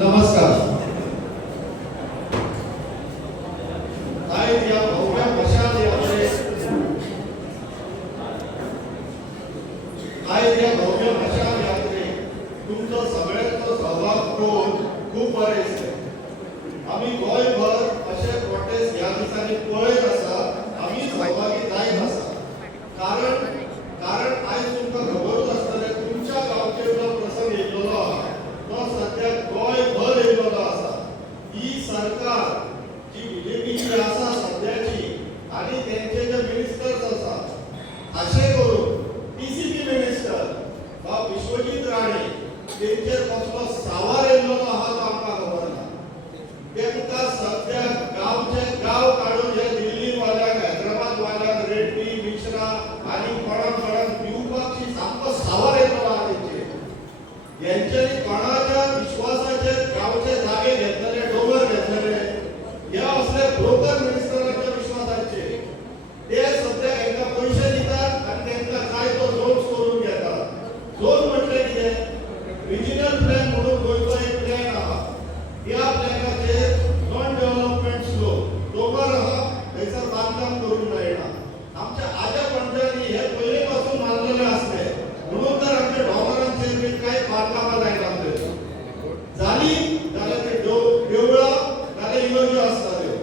नमस्कार. आज या भव्य मशाल यात्रेत तुमचं सगळ्यांचं सहभाग करून खूप बरें दिसलें. आमी गोंयभर अशे प्रोटेस्ट ह्या दिसांनी पळयत आसा, आमी सहभागी जायत आसा. कारण आज तुमकां खबरूच आसतलें, तुमच्या गांवचेर जो प्रसंग येयल्लो आहा तो सध्या गोंयभर येयल्लो आसा. ही सरकार जी बीजेपीची आसा सध्याची आनी तेंचे जे मिनिस्टर्स आसा, अशें करून टीसीपी मिनिस्टर वा विश्वजीत राणे तेंचेर कसलो सावर येयल्लो आहा तो आमकां खबर ना. तेंकां सध्या गांवचे गांव काडून हे दिल्ली वाल्यांक, हैदराबाद वाल्यांक रेड्डी, मिश्रा आनी कोणाक दिवपाची सामको सावर येयल्लो आहा तेंचेर. हेंच्यांनी कोणाच्या विश्वासाचेर गांवचे जागे घेतलेले, डोंगर घेतलेले, हे असले ब्रोकर मिनिस्टरांच्या विश्वासाचेर ते सध्या हांकां पयशे दितात आनी तांकां जाय तो जोड्स करून घेतात. जोड म्हटलें कितें? रिजनल प्लॅन म्हणून गोंयचो एक प्लॅन आहा. त्या प्लॅनाचेर नॉन डेव्हलपमेंट स्लोप डोंगर आहा, थंयसर बांदकाम करूंक मेळना. आमच्या आज्या पणज्यांनी हे पयले पासून मानलेले आसले, म्हणून तर आमच्या डोंगरांचेर बी कांय बांदकामां जायना. जाली जाल्यार ते देवळां नाल्यार इगर्ज्यो आसताल्यो,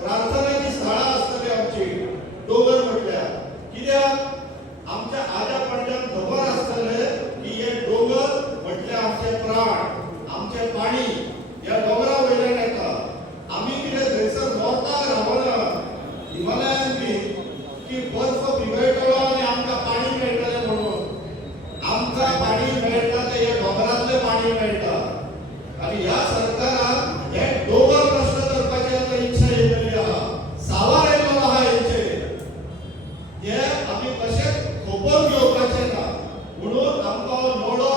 प्रार्थनाची स्थळां आसताली आमची डोंगर म्हटल्यार. कित्याक आमच्या आज्या पणज्यांक खबर आसतलें की हे डोंगर म्हटल्यार आमचे प्राण, आमचे पाणी ह्या डोंगरा वयल्यान येता. आमी कितें थंयसर मोर्ताक रावना हिमालयान बी की बर्फ पिगळटलो आनी आमकां पाणी मेळटलें म्हणून. आमकां पाणी मेळटा तें हे डोंगरांतलें पाणी मेळटा. आनी ह्या सरकारान हे डोंगर नश्ट करपाची आतां इच्छा येयलेली आहा, सावर येयल्लो आहा हेंचेर. हे आमी कशेंच खोपोवन घेवपाचें ना. म्हणून आमकां हो लोडो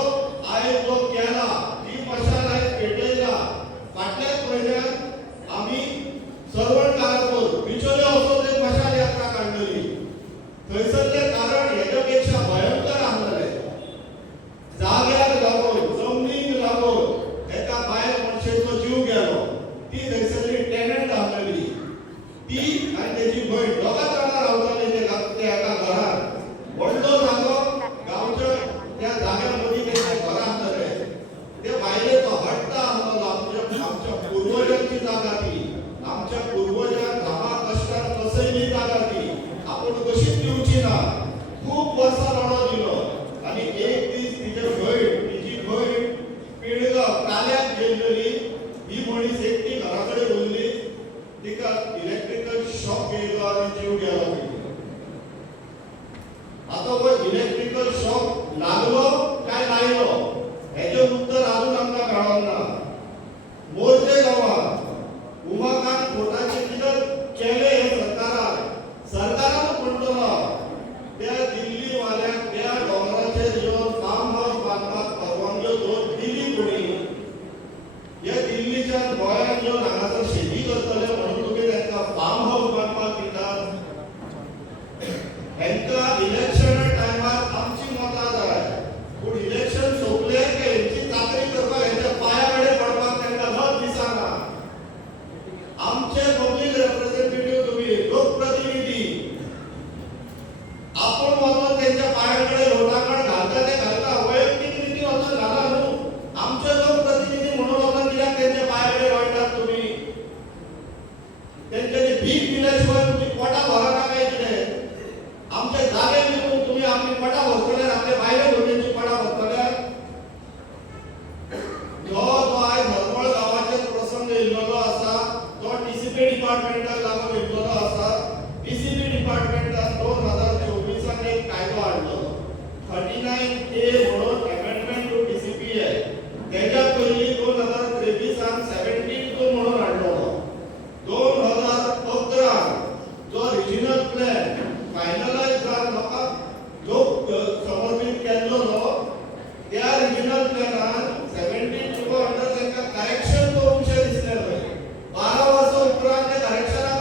आयज जो केला, ही मशाल आयज पेटयला. फाटल्याच म्हयन्यात आमी सरवण काळापूर बिचोले वचून एक मशाल यात्रा काडलेली. थंयसरलें कारण हेच्या पेक्षा भयंकर आसलेलें. जाग्याक लागून, जमनीक लागून एका बायल मनशेचो जीव गेलो. ती थंयसरली टेनंट आसलेली, ती आनी तेजी भयण दोगां जाणां रावतालीं ते एका घरांत. व्हडलो जागो गांवच्या त्या जाग्या मदीं तेंचें घर आसलेलें. ते बायलेचो हट्ट आसलो, आमच्या पुर्वजांची जागा ती, आमच्या पुर्वजांक घामा कश्टान कसयली जागा ती, आपूण कशीच दिवची ना. खूब वर्सां लढो दिलो आनी एक दीस तिची भयण पिळगांव काल्याक गेल्ली. ही मनीस एकटी घरा कडेन उरली, तिका इलेक्ट्रिकल शॉक येयलो आनी जीव गेलो. आता हो इलेक्ट्रिकल शॉक लागलो काय लायलो हेचें उत्तर अजून आमकां मेळना. मोर्जे गांवांत उमाकांत फोर्टाचें कितें केलें हे सरकारानूच म्हणटलो. त्या दिल्ली वाल्यांक त्या डोंगराचेर येवन फार्म हाऊस बांदपाक परवानग्यो दोन दिली कोणी. हे दिल्लीच्यान गोंयांत येवन हांगासर शेती करतले म्हणून तुमी तांकां फार्म हाऊस बांदपाक दितात. हेंकां इलेक्शन टायमार आमची मतां जाय, पूण इलेक्शन सोंपलें की हेंची चाकरी करपाक हेंच्या पांया कडेन पडपाक तांकां नच दिसना. आमचे पब्लीक रिप्रेझेंटेटिव्ह तुमी, लोकप्रतिनिधी, आपूण वचून तेंच्या पांया कडेन लोटांगण घालता ते घालता, वैयक्तीक रितीन वचून घाला न्हू. आमचे लोकप्रतिनिधी म्हणून वचून कित्याक तेंच्या पांया कडेन वळटात तुमी? तेंच्यांनी भीक दिल्या शिवाय तुमची पोटां भरना काय कितें? आमचे जागे विकून तुम्ही आपली पटा भरतले, आपले बायले भुरग्यांची पटा भरतले. जो आज हरमळ गांवाचेर प्रसंग येयल्लो आसा तो टीसीपी डिपार्टमेंटाक लागून येयल्लो आसा. टीसीपी डिपार्टमेंटान 2024 एक कायदो हाडलो, 39A म्हणून अमेंडमेंट टू टीसीपी एक्ट. तेच्या पयलीं 2023 17(2) म्हणून हाडलो. 2015 जो रिजनल प्लॅन फायनलाइज जावन म्हाका लोक समर्पीत केल्लो त्या रिजनल प्लॅनान 17(2) अंडर तांकां करेक्शन करूंकशें दिसलें. 12 वर्सां उपरांत ते करेक्शनाक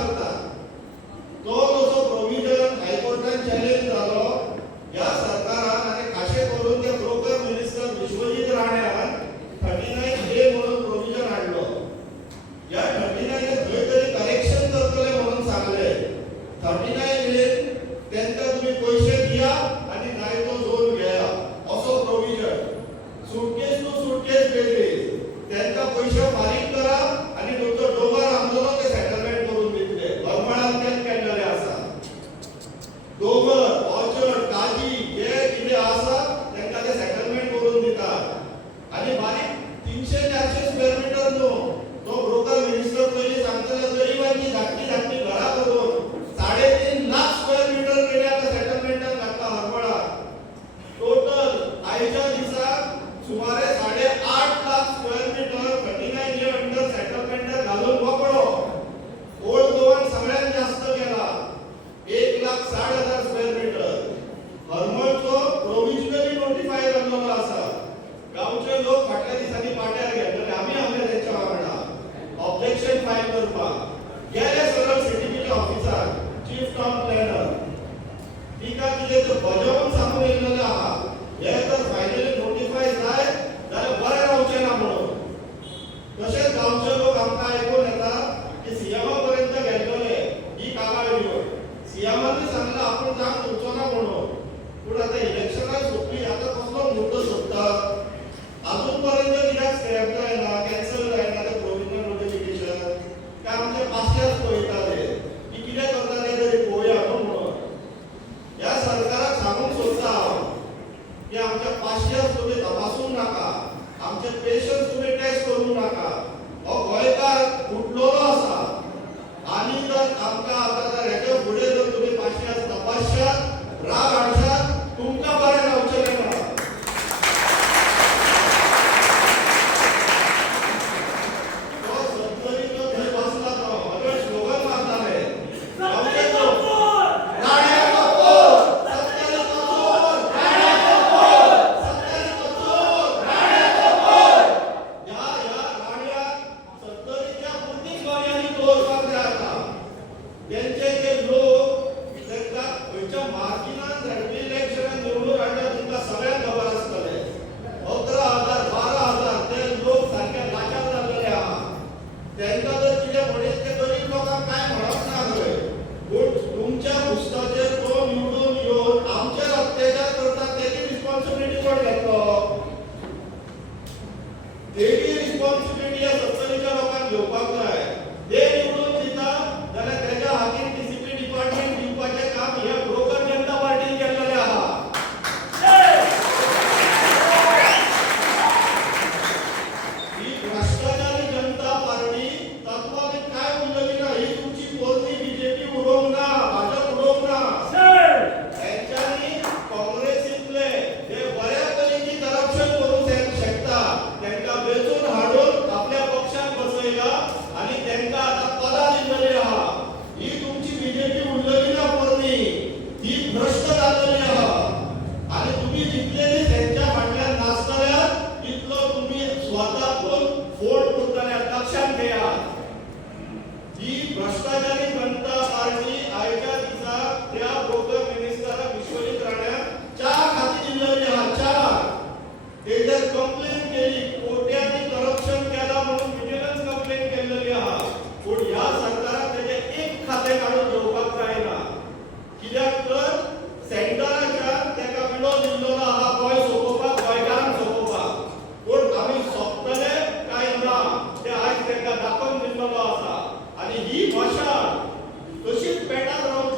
डिसिप्लिन या सत्तरीच्या लोकांक घेवपाक जाय ते निवडून दिता जाल्यार त्याच्या हातीन डिसिप्लिन डिपार्टमेंट दिवपाचें काम हे ब्रोकर जनता पार्टीन केल्लेलें आहा ही भ्रष्टाचारी जनता पार्टी तत्वांनी काय उरलेली ना ही तुमची पोरणी बीजेपी उडोवंक ना भाजप उडोवंक ना त्यांच्यानी काँग्रेसीतले जे बऱ्या तरेची करप्शन करूंक शकता त्यांना वेचून हाडून आपल्या पक्षात बसयला आणि त्यांना आता पदां दिल्लेली आहा ही तुमची बीजेपी उरलेली ना पोरणी ही भ्रष्ट जाल्लेली आहा आणि तुम्ही जितलेली त्यांच्या फाटल्यान नाचतल्यात तितलो तुम्ही स्वताकून फोड करतल्यात लक्षात घेयात ही भ्रष्टाचारी जनता पार्टी आयच्या दिसा त्या ब्रोकर मिनिस्टर विश्वजित राण्याक च्या खाती दिल्लेली आहा च्या तेजर कंप्लेन केली कोट्यांनी करप्शन केला म्हणून विजिलन्स कंप्लेन केलेली आहा पण ह्या सरकाराक तेजे एक खाते काढून घेवपाक जायना कित्याक तर सेंटराच्या तेका विडो दिल्लो आहा गोंय सोंपोवपाक गोंयकारांक सोंपोवपाक पण आमी सोंपतले काय ना ते आयज तेका दाखोवन दिल्लो आसा आणि ही भाशा तशीच पेटात रावंक